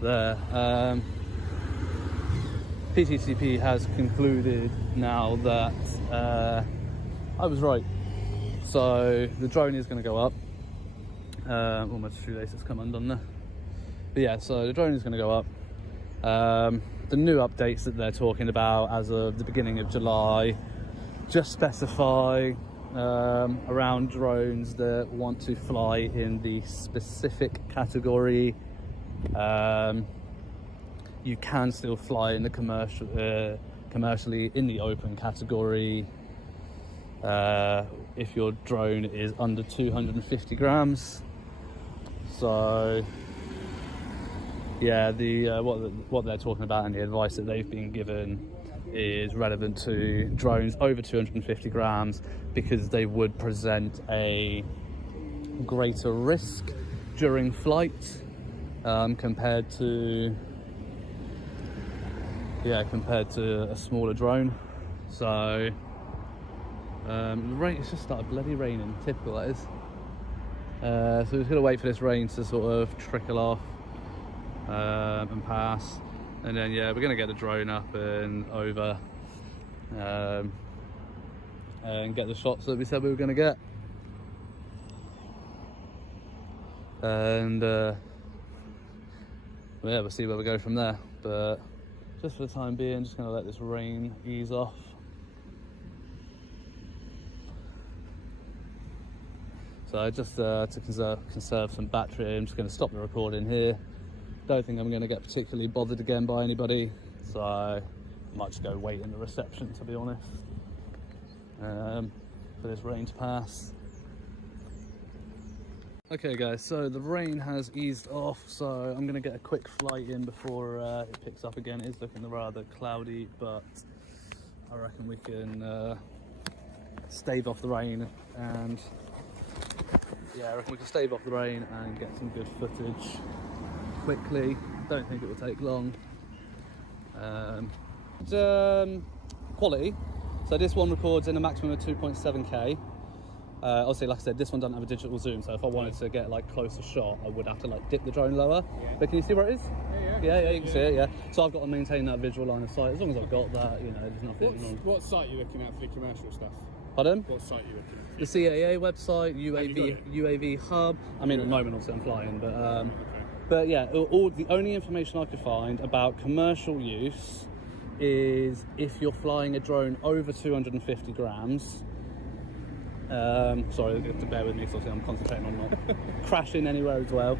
there. PTCP has concluded now that I was right. So the drone is going to go up. Almost shoelaces come undone there. But yeah, so the drone is going to go up. The new updates that they're talking about as of the beginning of July just specify around drones that want to fly in the specific category. You can still fly in the commercially in the open category if your drone is under 250 grams. So yeah, what they're talking about and the advice that they've been given is relevant to drones over 250 grams because they would present a greater risk during flight compared to a smaller drone. So it's just started bloody raining, typical that is. So we're just gonna wait for this rain to sort of trickle off and pass, and then yeah, we're gonna get the drone up and over and get the shots that we said we were gonna get. And yeah, we'll see where we go from there. But just for the time being, just gonna let this rain ease off. So just to conserve some battery, I'm just going to stop the recording here. Don't think I'm going to get particularly bothered again by anybody, so I might just go wait in the reception, to be honest, for this rain to pass. Okay guys, so the rain has eased off, so I'm going to get a quick flight in before it picks up again. It is looking rather cloudy, but I reckon we can stave off the rain and yeah, I reckon we can stave off the rain and get some good footage quickly. Don't think it will take long. Quality. So this one records in a maximum of 2.7K. Obviously, like I said, this one doesn't have a digital zoom, so if I wanted to get like closer shot, I would have to like dip the drone lower. Yeah. But can you see where it is? Yeah, you can see it, yeah. So I've got to maintain that visual line of sight. As long as I've got that, you know, there's nothing wrong. What site are you looking at for the commercial stuff? Pardon? What site are you looking at? The CAA website, UAV hub. I mean, at the moment, obviously, I'm flying, but okay. But yeah, the only information I could find about commercial use is if you're flying a drone over 250 grams. Sorry, you have to bear with me because I'm concentrating on not crashing anywhere as well.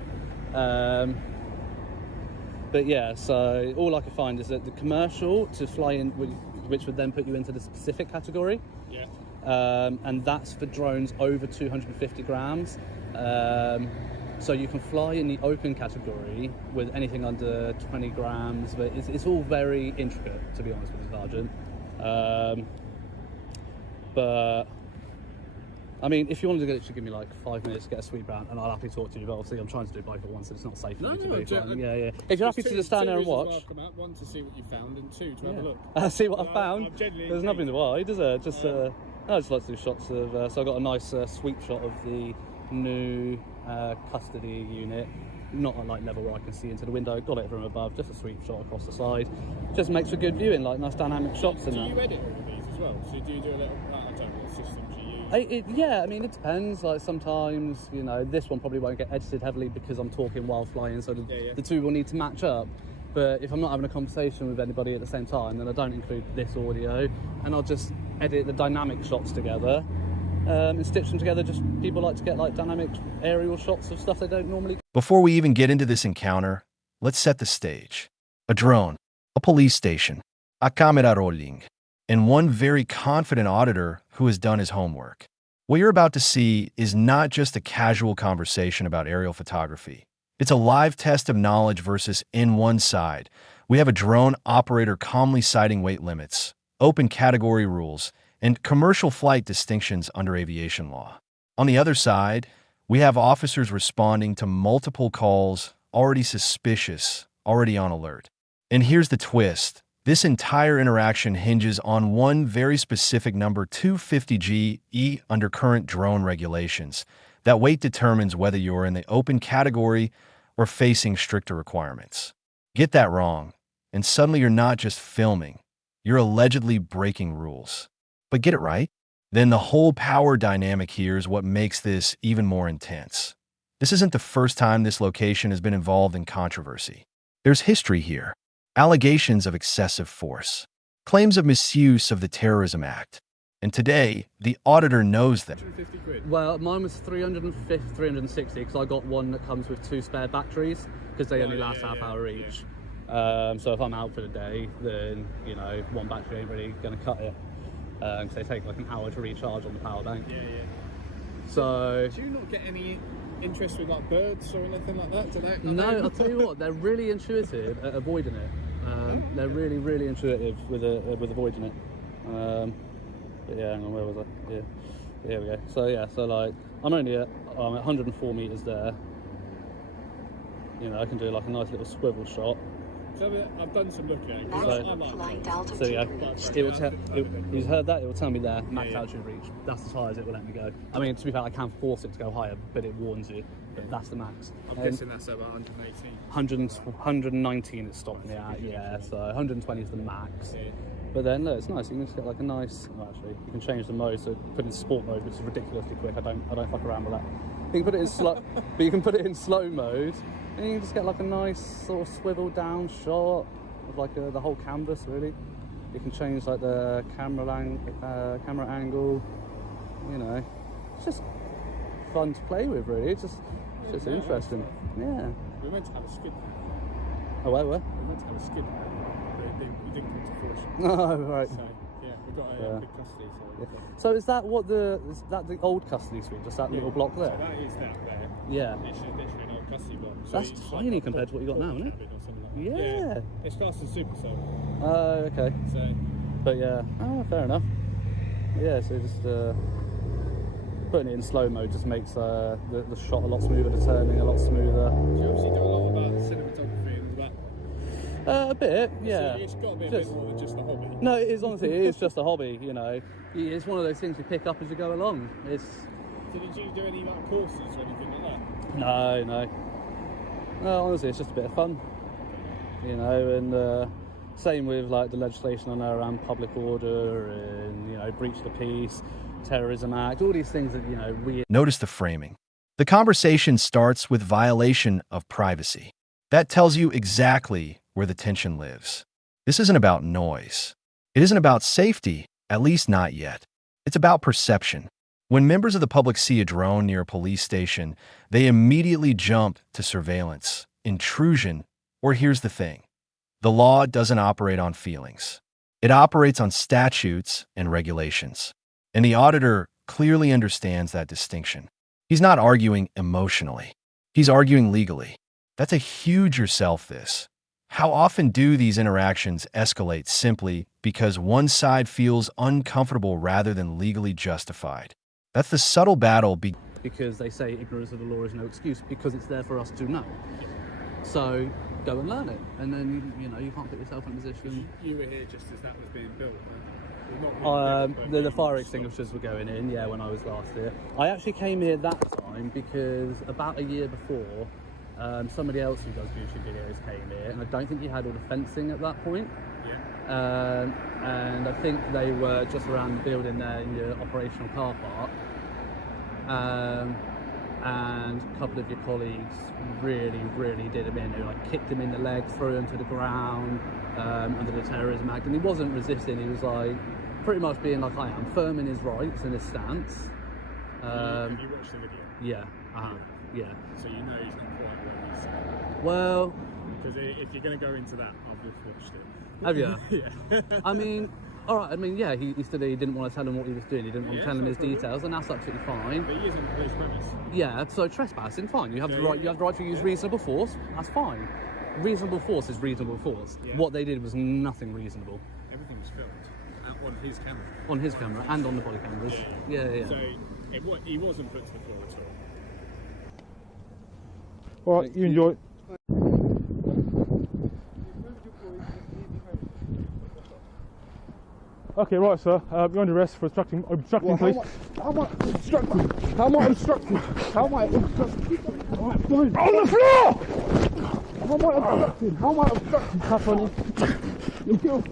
But yeah, so all I could find is that the commercial to fly in, which would then put you into the specific category. Yeah. And that's for drones over 250 grams. So you can fly in the open category with anything under 20 grams, but it's all very intricate, to be honest with you, Sergeant. But I mean, if you wanted to literally give me like 5 minutes to get a sweep round, and I'll happily talk to you, but obviously I'm trying to do both at once, so it's not safe for me to be flying. Yeah. If you're happy to just stand there and watch. One, to see what you found, and two, to have a look. See what I found. There's nothing to hide, is there? Just I just like to do shots of. So I got a nice sweep shot of the new custody unit, not on like level where I can see into the window. Got it from above, just a sweep shot across the side. Just makes for good viewing, like nice dynamic shots. Do you edit all of these as well? So do you do a little? I don't know what systems you use. Yeah, I mean it depends. Like sometimes, you know, this one probably won't get edited heavily because I'm talking while flying, so the two will need to match up. But if I'm not having a conversation with anybody at the same time, then I don't include this audio, and I'll just edit the dynamic shots together and stitch them together. Just people like to get like dynamic aerial shots of stuff they don't normally. Before we even get into this encounter, let's set the stage. A drone, a police station, a camera rolling, and one very confident auditor who has done his homework. What you're about to see is not just a casual conversation about aerial photography. It's a live test of knowledge versus in one side. We have a drone operator calmly citing weight limits, open category rules, and commercial flight distinctions under aviation law. On the other side, we have officers responding to multiple calls, already suspicious, already on alert. And here's the twist. This entire interaction hinges on one very specific number, 250G under current drone regulations. That weight determines whether you're in the open category or facing stricter requirements. Get that wrong, and suddenly you're not just filming, you're allegedly breaking rules. But get it right? Then the whole power dynamic here is what makes this even more intense. This isn't the first time this location has been involved in controversy. There's history here. Allegations of excessive force, claims of misuse of the Terrorism Act. And today, the auditor knows that. 150 quid. Well, mine was 350, 360 because I got one that comes with 2 spare batteries because they only last half hour each. So if I'm out for the day, then, you know, one battery ain't really going to cut it. Because they take like an hour to recharge on the power bank. Yeah. So... Do you not get any interest with like birds or anything like that? Do they? No, I'll tell you what, they're really intuitive at avoiding it. They're really, really intuitive with avoiding it. But yeah, hang on, where was I? Yeah, here we go. So yeah, so like, I'm only at 104 meters there. You know, I can do like a nice little swivel shot. So I've done some looking at it. So yeah, it will tell. You've heard that? It will tell me there, max altitude reach. That's as high as it will let me go. I mean, to be fair, I can force it to go higher, but it warns you. But that's the max. I'm guessing that's about 118. 119 it stopped me at, yeah. So 120 is the max. Yeah. But then look, it's nice. You can just get like a nice. Well, actually, you can change the mode. So put it in sport mode, which is ridiculously quick. I don't fuck around with that. You can put it in slow, but you can put it in slow mode, and you can just get like a nice sort of swivel down shot of like the whole canvas. Really, you can change like the camera angle. You know, it's just fun to play with. Really, it's just interesting. Yeah. We're meant to have a skid. Oh, where? We're meant to have a skid. We didn't come to fruition. Oh, right. So yeah, we got a big custody. So, so is that the old custody suite? Just that little block there? So that is that there. Yeah. It's literally an old custody block. So That's tiny compared to what you got now, isn't it? Yeah. It's classed as super cell. Oh, okay. So. But yeah. Oh, fair enough. Yeah. So just putting it in slow mode just makes the shot a lot smoother, the turning a lot smoother. So you obviously do a lot about cinematography and that. A bit, yeah. So it's got to be a bit more than just a hobby. No, it is, honestly, it is just a hobby, you know. It's one of those things you pick up as you go along. So did you do any like courses or anything like that? No. No, honestly, it's just a bit of fun, you know, and same with like the legislation I know around public order and, you know, breach of the peace, Terrorism Act, all these things that, you know, we... Notice the framing. The conversation starts with violation of privacy. That tells you exactly where the tension lives. This isn't about noise. It isn't about safety, at least not yet. It's about perception. When members of the public see a drone near a police station, they immediately jump to surveillance, intrusion, or here's the thing. The law doesn't operate on feelings. It operates on statutes and regulations. And the auditor clearly understands that distinction. He's not arguing emotionally. He's arguing legally. That's a huge yourself this. How often do these interactions escalate simply because one side feels uncomfortable rather than legally justified? That's the subtle battle because they say ignorance of the law is no excuse, because it's there for us to know. So go and learn it, and then you know you can't put yourself in a position. You were here just as that was being built. The fire extinguishers were going in, yeah, when I was last here. I actually came here that time because about a year before, somebody else who does YouTube videos came here, and I don't think he had all the fencing at that point. Yeah. And I think they were just around the building there in your operational car park. And a couple of your colleagues really did him in. They like kicked him in the leg, threw him to the ground under the Terrorism Act, and he wasn't resisting. He was like pretty much being like I am, firm in his rights and his stance. Have you watched the video? Yeah, I have. Yeah. So you know he's not quite what he's saying. Well, because if you're going to go into that, I've just watched it. Have you? Yeah. I mean, all right. I mean, yeah. He said he didn't want to tell him what he was doing. He didn't want to tell him his details, and that's absolutely fine. But he isn't police premise. Yeah. So trespassing, fine. You have the right. You have the right to use reasonable force. That's fine. Reasonable force is reasonable force. Yeah. What they did was nothing reasonable. Everything was filmed on his camera. On his camera and on the body cameras. Yeah. So he wasn't put to the floor at all. All right, you enjoy. Okay, right, sir. You're under arrest for obstructing police. How am I obstructing? How am I obstructing? How am I obstructing? All right, fine. On the floor! How am I obstructing? How am I obstructing? Tap on you.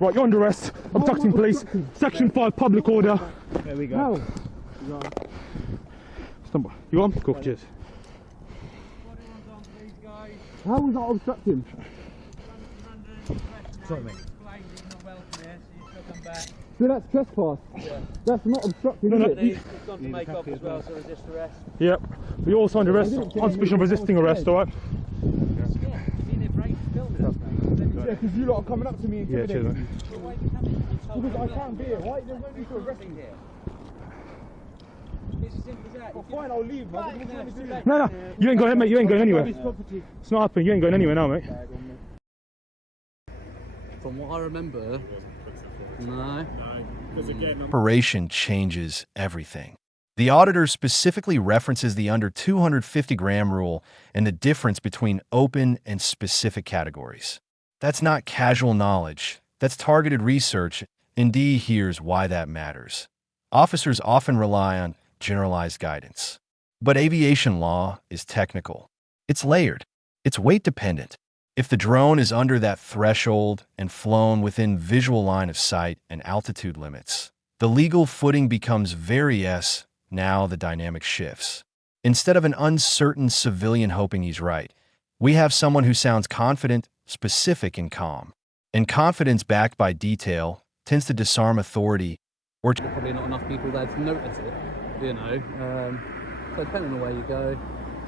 Right, you're under arrest. Obstructing police. Section 5, public order. There we go. How? Stand by. You on? Cool, cheers. How was that obstructing? Sorry, mate. So that's trespass? Yeah. That's not obstructing, is it? It's gone to make up as well, so resist arrest. Yep. But you're also under arrest on suspicion of resisting arrest, alright? Yeah, because you lot are coming up to me intimidating me. Because I can't be here. Why? There's no need to arrest me. It's as simple as that. Well, fine, I'll leave. No, you ain't going, mate. You ain't going anywhere. It's not happening. You ain't going anywhere now, mate. From what I remember, no. Because again, Operation changes everything. The auditor specifically references the under 250-gram rule and the difference between open and specific categories. That's not casual knowledge. That's targeted research, and D here's why that matters. Officers often rely on generalized guidance. But aviation law is technical. It's layered. It's weight dependent. If the drone is under that threshold and flown within visual line of sight and altitude limits, the legal footing becomes very S. Now the dynamic shifts. Instead of an uncertain civilian hoping he's right, we have someone who sounds confident, specific, and calm. And confidence backed by detail tends to disarm authority or There's probably not enough people there to notice it, you know. So depending on where you go.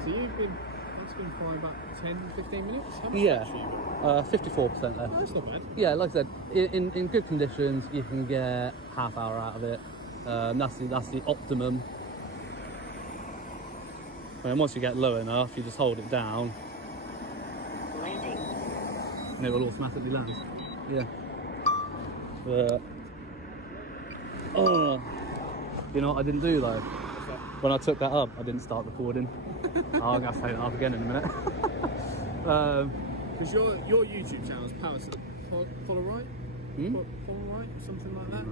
so that's been flying about 10, 15 minutes? How much Yeah. actually you got? 54% there. That's not bad. Yeah, like I said, in good conditions, you can get half hour out of it. That's the optimum. And once you get low enough, you just hold it down, and it will automatically land. Yeah. But you know what I didn't do though? When I took that up, I didn't start recording. I'm gonna have to take that up again in a minute. Because your YouTube channel is follow right? Follow right? Something like that?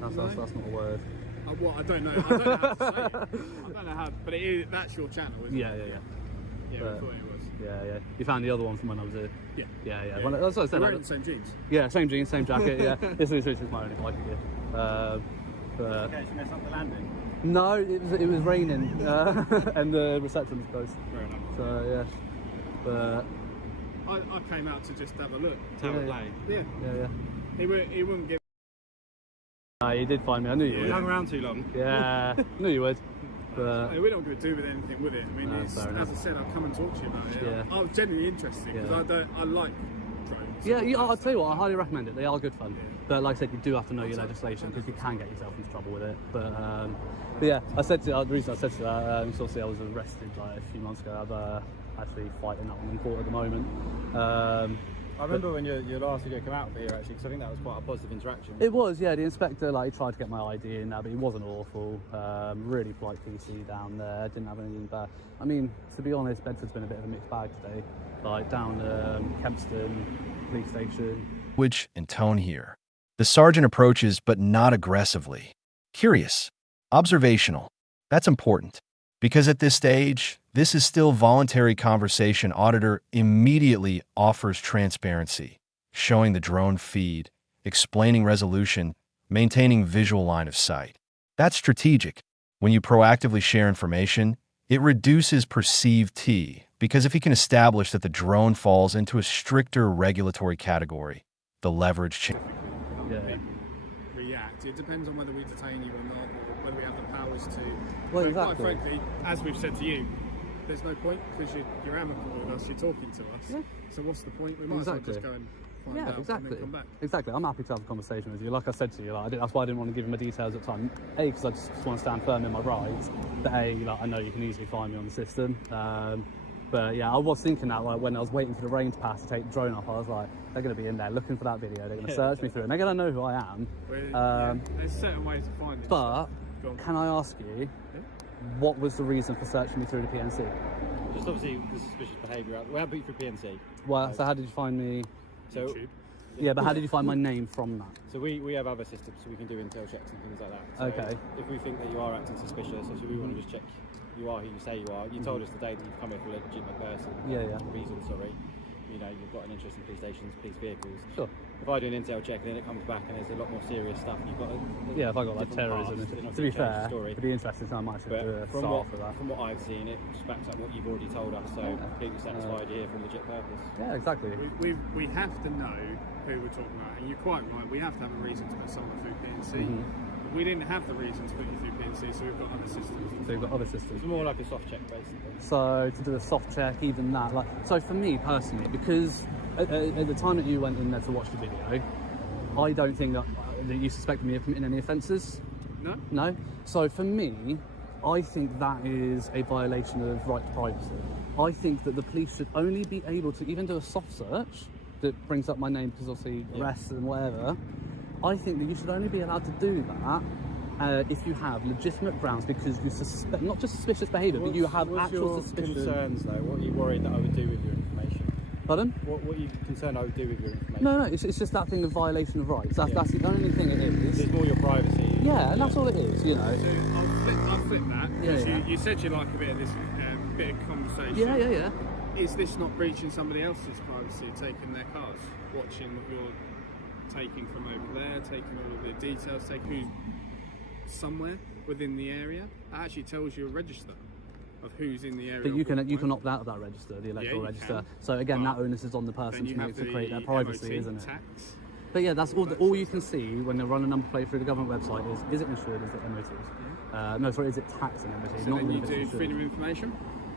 No, that's not a word. What? I don't know. I don't know how to say it. I don't know how, but it is, that's your channel, isn't Yeah. it? Yeah, But- we thought it was. Yeah. You found the other one from when I was here. Yeah. Well, that's what I said. We're wearing the same jeans. Yeah, same jeans, same jacket. Yeah, this is my only bike here. But Okay, so mess up the landing. no, it was raining, and the reception was closed. Fair enough. So yeah, but I came out to just have a look. Tower Lane. Yeah. He wouldn't give. You did find me. I knew you You would. hung around too long. Yeah, knew you would. But We don't want to do with anything with it. I mean, No, it's, fair as enough. I said, I'll come and talk to you about it. Yeah. I was genuinely interested because Yeah. I like drones. yeah, I'll tell you what, I highly recommend it. They are good fun. But like I said, you do have to know your legislation because you can get yourself into trouble with it. But yeah, I said to the reason I said to that, so obviously I was arrested like a few months ago. I'm actually fighting that one in court at the moment. I remember when your last video came out for here actually, because I think that was quite a positive interaction. It was, yeah. The inspector tried to get my ID in there, but he wasn't awful. Really polite PC down there. Didn't have anything bad. I mean, to be honest, Bedford's been a bit of a mixed bag today. Like down Kempston police station. language and tone here. The sergeant approaches, but not aggressively. Curious. Observational. That's important. Because at this stage, this is still voluntary conversation. Auditor immediately offers transparency, showing the drone feed, explaining resolution, maintaining visual line of sight. That's strategic. When you proactively share information, it reduces perceived T, because if he can establish that the drone falls into a stricter regulatory category, the leverage changes. Yeah. React. It depends on whether we detain you or not, whether we have the powers to. Well, But exactly. Quite frankly, as we've said to you, there's no point because you're amicable with us, you're talking to us. Yeah. So what's the point? We might as well just go and find Yeah, out exactly. and then come back. Exactly. I'm happy to have a conversation with you. Like I said to you, that's why I didn't want to give him the details at the time. A, because I just want to stand firm in my rights. But A, I know you can easily find me on the system. But yeah, I was thinking that when I was waiting for the rain to pass to take the drone off, I was like, they're going to be in there looking for that video. They're going to search me through it. And they're going to know who I am. There's certain ways to find it. But Go on. can I ask you, what was the reason for searching me through the PNC? Just obviously the suspicious behaviour. We have beat for PNC. Well, so how did you find me? So YouTube. Yeah, but how did you find my name from that? So we have other systems, so we can do intel checks and things like that. So Okay. if we think that you are acting suspicious, obviously we want to just check you are who you say you are. You told us today that you've come here for a legitimate person. Yeah. Reason, sorry. You know, you've got an interest in police stations, police vehicles. Sure. If I do an intel check and then it comes back and there's a lot more serious stuff, you've got Yeah, if I got like terrorism, to be fair, story. it'd be interesting, so I might have to from start for that. From what I've seen, it just backs up what you've already told us, so completely satisfied here for a legit purpose. Yeah, exactly. We have to know who we're talking about, and you're quite right, we have to have a reason to put someone through PNC. We didn't have the reason to put you through PNC, so we've got other systems. So you've got other systems. It's more like a soft check, basically. So to do a soft check, even that, like, so for me personally, because at the time that you went in there to watch the video, I don't think that you suspected me of committing any offences. No. So for me, I think that is a violation of right to privacy. I think that the police should only be able to even do a soft search that brings up my name because obviously arrests and whatever. I think that you should only be allowed to do that if you have legitimate grounds, because you suspect, not just suspicious behaviour, but you have actual suspicion. What's your concerns though? What are you worried that I would do with your information? Pardon? What are you concerned I would do with your information? No, it's just that thing of violation of rights. That's the only thing it is. It's more your privacy. Yeah, and that's all it is, you know. So I'll flip that, because Yeah. you said you like a bit of this bit of conversation. Yeah. Is this not breaching somebody else's privacy, taking their cars, watching what you're taking from over there, taking all of the details, taking who's somewhere within the area? That actually tells you a register of who's in the area. But you can opt out of that register, the electoral register. Can. So again, that onus is on the person to create their privacy, isn't it? But yeah, that's all you can see when they run a number plate through the government website is it insured, is it MOT? No, sorry, is it taxing MOT? So not then you if it's do insured. freedom of information,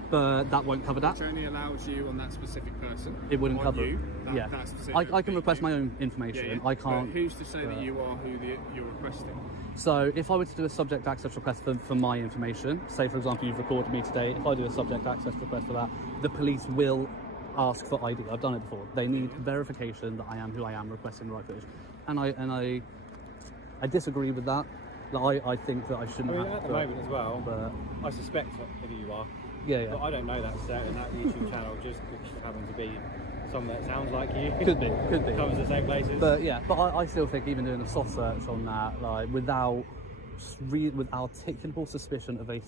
But that won't cover that. which only allows you on that specific person. It wouldn't on cover. you, that I specific can request my own Yeah, information. yeah. I can't. But who's to say that you are who you're requesting? So if I were to do a subject access request for my information, say for example you've recorded me today, if I do a subject access request for that, the police will ask for ID. I've done it before. They need verification that I am who I am requesting the right footage. And I disagree with that. Like, I think that I shouldn't have at the to, moment as well, but I suspect who you are. yeah. But I don't know that certain that YouTube channel just happens to be someone that sounds like you. Could be. Comes to the same places. But yeah, but I still think even doing a soft search on that, like with articulable suspicion of a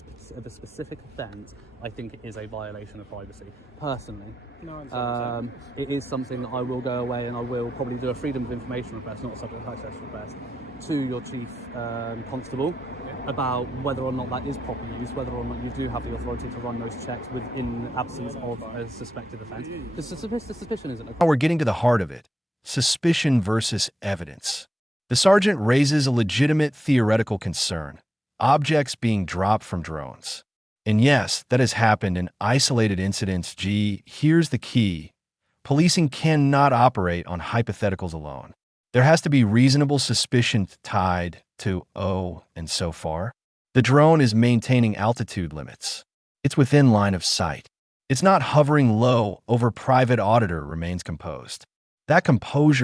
specific offence, I think it is a violation of privacy. Personally, No, it is something that I will go away and I will probably do a freedom of information request, not a subject access request, to your chief constable about whether or not that is proper use, whether or not you do have the authority to run those checks within the absence of a suspected offence. Because the suspicion isn't a Now we're getting to the heart of it. Suspicion versus evidence. The sergeant raises a legitimate theoretical concern. Objects being dropped from drones. And yes, that has happened in isolated incidents. Here's the key. Policing cannot operate on hypotheticals alone. There has to be reasonable suspicion tied to, and so far, the drone is maintaining altitude limits. It's within line of sight. It's not hovering low over private auditor remains composed. That composure